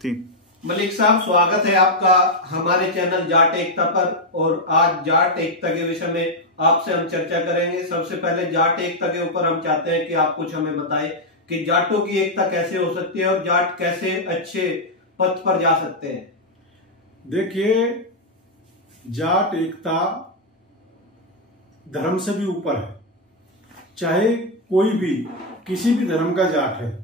ठीक। मलिक साहब, स्वागत है आपका हमारे चैनल जाट एकता पर। और आज जाट एकता के विषय में आपसे हम चर्चा करेंगे। सबसे पहले जाट एकता के ऊपर हम चाहते हैं कि आप कुछ हमें बताएं कि जाटों की एकता कैसे हो सकती है और जाट कैसे अच्छे पथ पर जा सकते हैं। देखिए, जाट एकता धर्म से भी ऊपर है। चाहे कोई भी किसी भी धर्म का जाट है,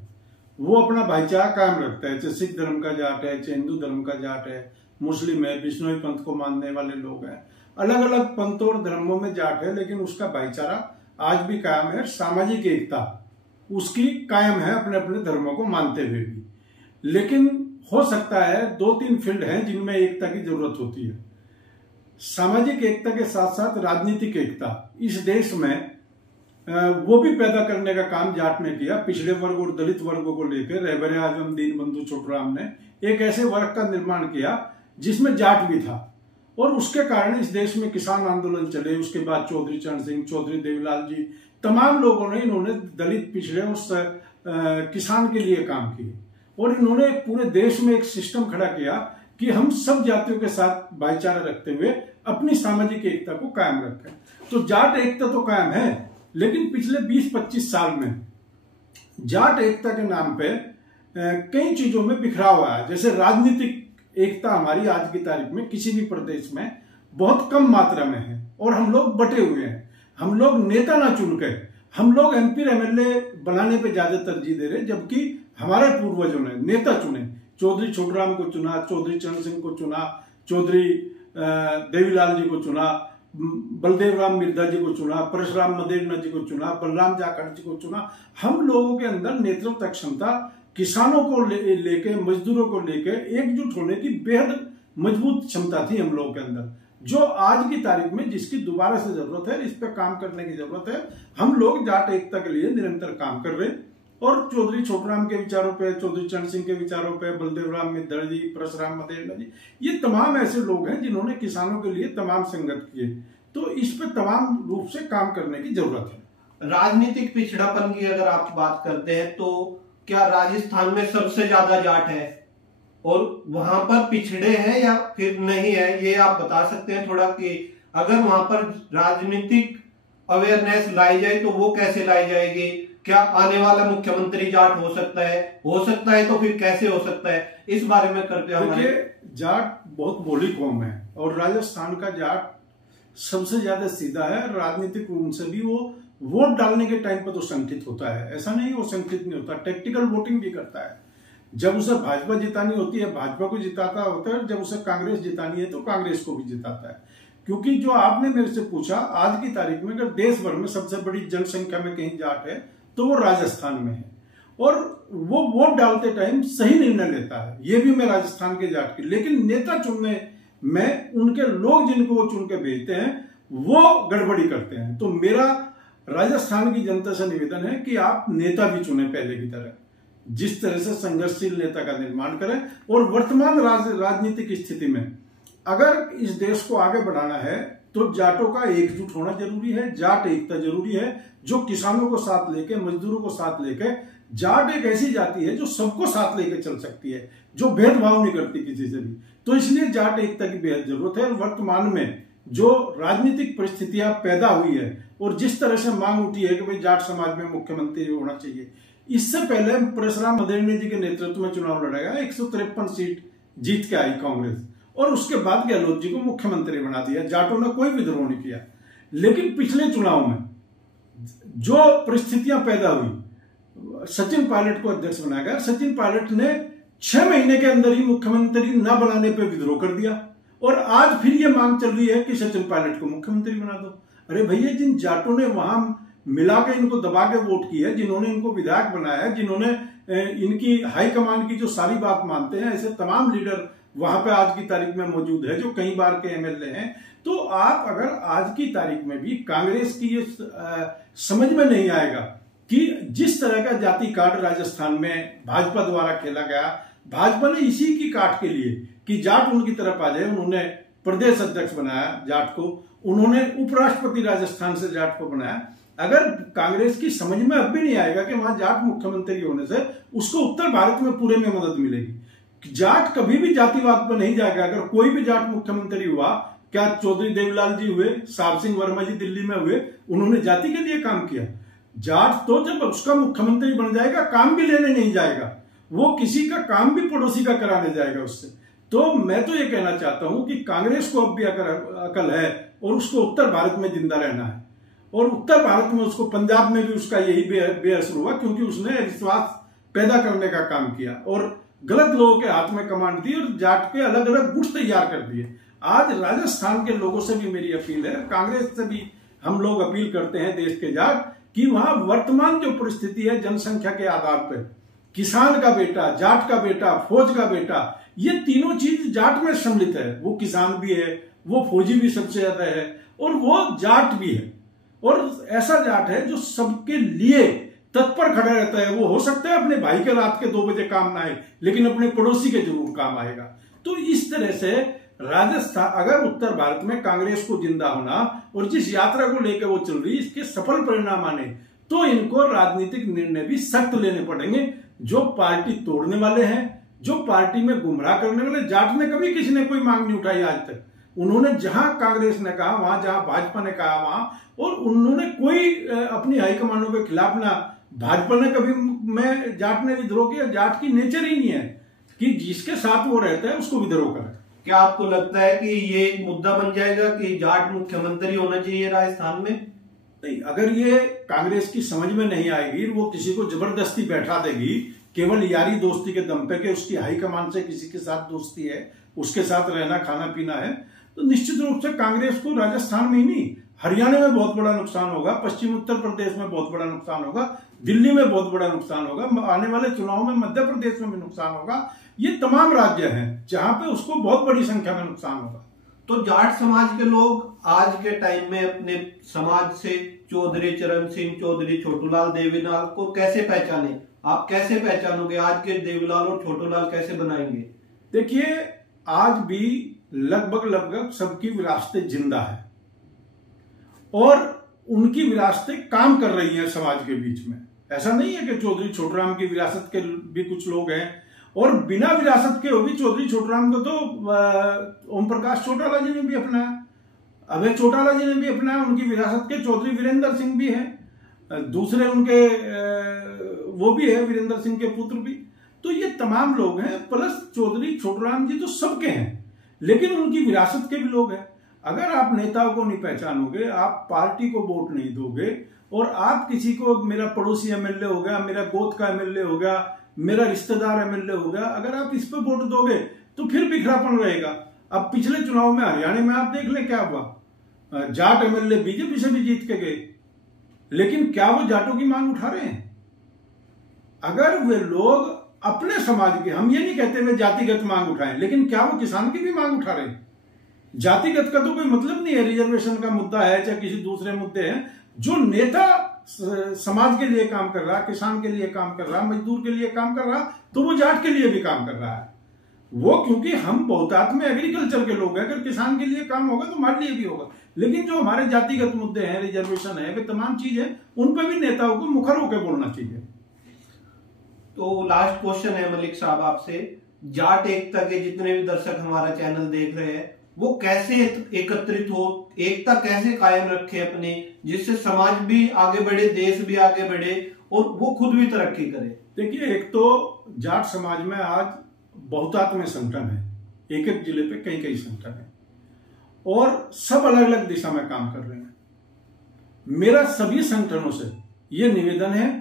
वो अपना भाईचारा कायम रखता है। चाहे सिख धर्म का जाट है, चाहे हिंदू धर्म का जाट है, मुस्लिम है, बिश्नोई पंथ को मानने वाले लोग हैं, अलग अलग पंथों और धर्मों में जाट है, लेकिन उसका भाईचारा आज भी कायम है। सामाजिक एकता उसकी कायम है अपने अपने धर्मों को मानते हुए भी। लेकिन हो सकता है दो तीन फील्ड हैं जिनमें एकता की जरूरत होती है। सामाजिक एकता के साथ साथ राजनीतिक एकता इस देश में वो भी पैदा करने का काम जाट ने किया। पिछड़े वर्ग और दलित वर्गों को लेकर रहबरे आजम दीनबंधु छोटूराम ने एक ऐसे वर्ग का निर्माण किया जिसमें जाट भी था, और उसके कारण इस देश में किसान आंदोलन चले। उसके बाद चौधरी चरण सिंह, चौधरी देवीलाल जी, तमाम लोगों ने इन्होंने दलित, पिछड़े और किसान के लिए काम किए, और इन्होंने पूरे देश में एक सिस्टम खड़ा किया कि हम सब जातियों के साथ भाईचारा रखते हुए अपनी सामाजिक एकता को कायम रखें। तो जाट एकता तो कायम है, लेकिन पिछले 20-25 साल में जाट एकता के नाम पे कई चीजों में बिखराव हुआ है। जैसे राजनीतिक एकता हमारी आज की तारीख में किसी भी प्रदेश में बहुत कम मात्रा में है, और हम लोग बटे हुए हैं। हम लोग नेता ना चुन के हम लोग एमपी एमएलए बनाने पे ज्यादा तरजीह दे रहे, जबकि हमारे पूर्वजों ने नेता चुने। चौधरी छोटूराम को चुना, चौधरी चरण सिंह को चुना, चौधरी देवीलाल जी को चुना, बलदेव राम मिर्धा जी को चुना, परशुराम मदेरना जी को चुना, बलराम जाखड़ जी को चुना। हम लोगों के अंदर नेतृत्व क्षमता, किसानों को लेके, मजदूरों को लेके एकजुट होने की बेहद मजबूत क्षमता थी हम लोगों के अंदर, जो आज की तारीख में जिसकी दोबारा से जरूरत है, इस पे काम करने की जरूरत है। हम लोग जाट एकता के लिए निरंतर काम कर रहे हैं, और चौधरी छोटूराम के विचारों पे, चौधरी चरण सिंह के विचारों पे, बलदेव राम मिर्धा जी, परशुराम मदेरना जी, ये तमाम ऐसे लोग हैं जिन्होंने किसानों के लिए तमाम संघर्ष किए। तो इस पे तमाम रूप से काम करने की जरूरत है। राजनीतिक पिछड़ापन की अगर आप बात करते हैं तो क्या राजस्थान में सबसे ज्यादा जाट है और वहां पर पिछड़े हैं या फिर नहीं है, ये आप बता सकते हैं थोड़ा, कि अगर वहां पर राजनीतिक अवेयरनेस लाई जाए तो वो कैसे लाई जाएगी? क्या आने वाला मुख्यमंत्री जाट हो सकता है? हो सकता है तो फिर कैसे हो सकता है? इस बारे में कृपया। देखिए, जाट बहुत भोली कौम है, और राजस्थान का जाट सबसे ज्यादा सीधा है। राजनीतिक रूप से भी वो वोट डालने के टाइम पर तो संगठित होता है, ऐसा नहीं वो संगठित नहीं होता। टेक्टिकल वोटिंग भी करता है। जब उसे भाजपा जितानी होती है, भाजपा को जिताता होता है। जब उसे कांग्रेस जितानी है तो कांग्रेस को भी जिताता है। क्योंकि जो आपने मेरे से पूछा, आज की तारीख में अगर देश भर में सबसे बड़ी जनसंख्या में कहीं जाट है तो वो राजस्थान में है, और वो वोट डालते टाइम सही निर्णय लेता है। ये भी मैं राजस्थान के जाट की, लेकिन नेता चुनने में उनके लोग जिनको वो चुन के भेजते हैं वो गड़बड़ी करते हैं। तो मेरा राजस्थान की जनता से निवेदन है कि आप नेता भी चुने पहले की तरह, जिस तरह से संघर्षशील नेता का निर्माण करें। और वर्तमान राजनीतिक स्थिति में अगर इस देश को आगे बढ़ाना है तो जाटों का एकजुट होना जरूरी है। जाट एकता जरूरी है, जो किसानों को साथ लेके, मजदूरों को साथ लेके। जाट एक ऐसी जाति है जो सबको साथ लेके चल सकती है, जो भेदभाव नहीं करती किसी से भी। तो इसलिए जाट एकता की बेहद जरूरत है। और वर्तमान में जो राजनीतिक परिस्थितियां पैदा हुई है और जिस तरह से मांग उठी है कि भाई जाट समाज में मुख्यमंत्री होना चाहिए, इससे पहले परशुराम मदेरना जी के नेतृत्व में चुनाव लड़ा गया, 153 सीट जीत के आई कांग्रेस, और उसके बाद गहलोत जी को मुख्यमंत्री बना दिया। जाटों ने कोई विद्रोह नहीं किया। लेकिन पिछले चुनाव में जो परिस्थितियां पैदा हुई, सचिन पायलट को अध्यक्ष बनाया गया। सचिन पायलट ने 6 महीने के अंदर ही मुख्यमंत्री न बनाने पर विद्रोह कर दिया, और आज फिर ये मांग चल रही है कि सचिन पायलट को मुख्यमंत्री बना दो। अरे भैया, जिन जाटों ने वहां मिला के इनको दबा के वोट किया, जिन्होंने इनको विधायक बनाया, जिन्होंने इनकी हाईकमान की जो सारी बात मानते हैं, ऐसे तमाम लीडर वहां पे आज की तारीख में मौजूद है जो कई बार के एमएलए हैं। तो आप अगर आज की तारीख में भी कांग्रेस की ये समझ में नहीं आएगा कि जिस तरह का जाति कार्ड राजस्थान में भाजपा द्वारा खेला गया, भाजपा ने इसी की काट के लिए कि जाट उनकी तरफ आ जाए, उन्होंने प्रदेश अध्यक्ष बनाया जाट को, उन्होंने उपराष्ट्रपति राजस्थान से जाट को बनाया। अगर कांग्रेस की समझ में अब भी नहीं आएगा कि वहां जाट मुख्यमंत्री होने से उसको उत्तर भारत में पूरे में मदद मिलेगी, जाट कभी भी जातिवाद पर नहीं जाएगा। अगर कोई भी जाट मुख्यमंत्री हुआ, क्या चौधरी देवीलाल जी हुए, साहब सिंह वर्मा जी दिल्ली में हुए, उन्होंने जाति के लिए काम किया। जाट तो जब उसका मुख्यमंत्री बन जाएगा काम भी लेने नहीं जाएगा, वो किसी का काम भी पड़ोसी का कराने जाएगा उससे। तो मैं तो ये कहना चाहता हूं कि कांग्रेस को अब भी अकल है और उसको उत्तर भारत में जिंदा रहना है, और उत्तर भारत में उसको, पंजाब में भी उसका यही बेअसर हुआ, क्योंकि उसने विश्वास पैदा करने का काम किया और गलत लोगों के हाथ में कमांड दी और जाट के अलग अलग गुट तैयार कर दिए। आज राजस्थान के लोगों से भी मेरी अपील है, कांग्रेस से भी हम लोग अपील करते हैं देश के जाट, कि वहां वर्तमान जो परिस्थिति है जनसंख्या के आधार पर, किसान का बेटा, जाट का बेटा, फौज का बेटा, ये तीनों चीज जाट में सम्मिलित है। वो किसान भी है, वो फौजी भी सबसे ज्यादा है, और वो जाट भी है, और ऐसा जाट है जो सबके लिए तत्पर खड़ा रहता है। वो हो सकता है अपने भाई के रात के 2 बजे काम ना आए, लेकिन अपने पड़ोसी के जरूर काम आएगा। तो इस तरह से राजस्थान, अगर उत्तर भारत में कांग्रेस को जिंदा होना और जिस यात्रा को लेकर वो चल रही, इसके सफल परिणाम आने, तो इनको राजनीतिक निर्णय भी सख्त लेने पड़ेंगे। जो पार्टी तोड़ने वाले हैं, जो पार्टी में गुमराह करने वाले, जाट ने कभी किसी ने कोई मांग नहीं उठाई आज तक। उन्होंने जहां कांग्रेस ने कहा वहां, जहां भाजपा ने कहा वहां, और उन्होंने कोई अपनी हाईकमांडों के खिलाफ ना, भाजपा ने कभी, मैं जाट ने विद्रोह किया, जाट की नेचर ही नहीं है कि जिसके साथ वो रहता है उसको विद्रोह करे। क्या आपको लगता है कि ये मुद्दा बन जाएगा कि जाट मुख्यमंत्री होना चाहिए राजस्थान में? नहीं, अगर ये कांग्रेस की समझ में नहीं आएगी, वो किसी को जबरदस्ती बैठा देगी केवल यारी दोस्ती के दम पे, कि उसकी हाईकमान से किसी के साथ दोस्ती है, उसके साथ रहना खाना पीना है, तो निश्चित रूप से कांग्रेस को राजस्थान में ही नहीं, हरियाणा में बहुत बड़ा नुकसान होगा, पश्चिम उत्तर प्रदेश में बहुत बड़ा नुकसान होगा, दिल्ली में बहुत बड़ा नुकसान होगा, आने वाले चुनाव में मध्य प्रदेश में भी नुकसान होगा। ये तमाम राज्य हैं जहां पे उसको बहुत बड़ी संख्या में नुकसान होगा। तो जाट समाज के लोग आज के टाइम में अपने समाज से चौधरी चरण सिंह, चौधरी छोटूलाल देवीलाल को कैसे पहचाने? आप कैसे पहचानोगे? आज के देवीलाल और छोटूलाल कैसे बनाएंगे? देखिए, आज भी लगभग सबकी विरासतें जिंदा है और उनकी विरासतें काम कर रही हैं समाज के बीच में। ऐसा नहीं है कि चौधरी छोटूराम की विरासत के भी कुछ लोग हैं, और बिना विरासत के हो भी चौधरी छोटूराम को तो ओम प्रकाश चौटाला जी ने भी अपनाया, अभय चौटाला जी ने भी अपनाया, उनकी विरासत के चौधरी वीरेंद्र सिंह भी हैं, दूसरे उनके वो भी है वीरेंद्र सिंह के पुत्र भी। तो ये तमाम लोग हैं, प्लस चौधरी छोटूराम जी तो सबके हैं, लेकिन उनकी विरासत के भी लोग हैं। अगर आप नेताओं को नहीं पहचानोगे, आप पार्टी को वोट नहीं दोगे, और आप किसी को, मेरा पड़ोसी एमएलए हो गया, मेरा गोद का एमएलए हो गया, मेरा रिश्तेदार एमएलए हो गया, अगर आप इस पे वोट दोगे तो फिर बिखरापन रहेगा। अब पिछले चुनाव में हरियाणा में आप देख लें क्या हुआ, जाट एमएलए बीजेपी से भी जीत के गए, लेकिन क्या वो जाटों की मांग उठा रहे हैं? अगर वे लोग अपने समाज के, हम ये नहीं कहते वे जातिगत मांग उठाएं, लेकिन क्या वो किसान की भी मांग उठा रहे हैं? जातिगत का तो कोई मतलब नहीं है, रिजर्वेशन का मुद्दा है चाहे किसी दूसरे मुद्दे हैं। जो नेता समाज के लिए काम कर रहा, किसान के लिए काम कर रहा, मजदूर के लिए काम कर रहा, तो वो जाट के लिए भी काम कर रहा है। वो, क्योंकि हम बहुतायत में एग्रीकल्चर के लोग हैं, अगर किसान के लिए काम होगा तो हमारे लिए भी होगा, लेकिन जो हमारे जातिगत मुद्दे हैं, रिजर्वेशन है, वे तमाम चीजें, उन पर भी नेताओं को मुखर होकर बोलना चाहिए। तो लास्ट क्वेश्चन है मलिक साहब आपसे, जाट एकता के जितने भी दर्शक हमारा चैनल देख रहे हैं, वो कैसे एकत्रित हो, एकता कैसे कायम रखे अपनी, जिससे समाज भी आगे बढ़े, देश भी आगे बढ़े और वो खुद भी तरक्की करे? देखिए, एक तो जाट समाज में आज बहुतायत में संगठन है, एक एक जिले पे कई कई संगठन है, और सब अलग अलग दिशा में काम कर रहे हैं। मेरा सभी संगठनों से ये निवेदन है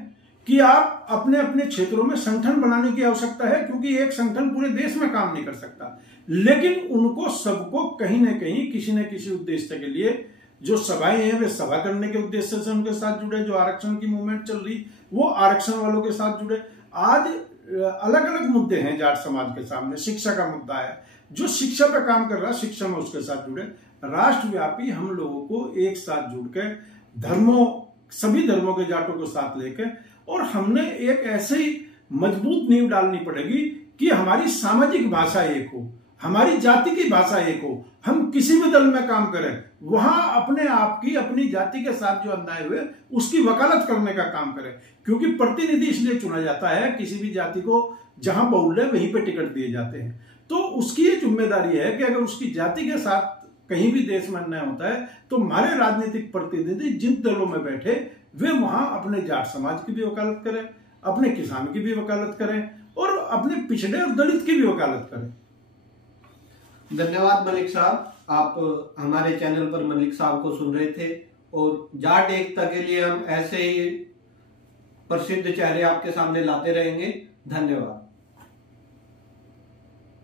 कि आप अपने अपने क्षेत्रों में संगठन बनाने की आवश्यकता है, क्योंकि एक संगठन पूरे देश में काम नहीं कर सकता, लेकिन उनको सबको कहीं ना कहीं किसी न किसी उद्देश्य के लिए, जो सभाएं हैं वे सभा करने के उद्देश्य से उनके साथ जुड़े, जो आरक्षण की मूवमेंट चल रही वो आरक्षण वालों के साथ जुड़े। आज अलग अलग मुद्दे हैं जाट समाज के सामने, शिक्षा का मुद्दा है, जो शिक्षा पे काम कर रहा है शिक्षा में उसके साथ जुड़े। राष्ट्रव्यापी हम लोगों को एक साथ जुड़ के धर्मों, सभी धर्मों के जाटों को साथ लेकर, और हमने एक ऐसी मजबूत नींव डालनी पड़ेगी कि हमारी सामाजिक भाषा एक हो, हमारी जाति की भाषा एक हो। हम किसी भी दल में काम करें, वहां अपने आप की, अपनी जाति के साथ जो अन्याय हुए उसकी वकालत करने का काम करें, क्योंकि प्रतिनिधि इसलिए चुना जाता है, किसी भी जाति को जहां बहुल्य है वहीं पे टिकट दिए जाते हैं। तो उसकी ये जिम्मेदारी है कि अगर उसकी जाति के साथ कहीं भी देश में अन्याय होता है तो हमारे राजनीतिक प्रतिनिधि जिन दलों में बैठे वे वहां अपने जाट समाज की भी वकालत करें, अपने किसान की भी वकालत करें और अपने पिछड़े और दलित की भी वकालत करें। धन्यवाद मलिक साहब, आप हमारे चैनल पर मलिक साहब को सुन रहे थे और जाट एकता के लिए हम ऐसे ही प्रसिद्ध चेहरे आपके सामने लाते रहेंगे। धन्यवाद।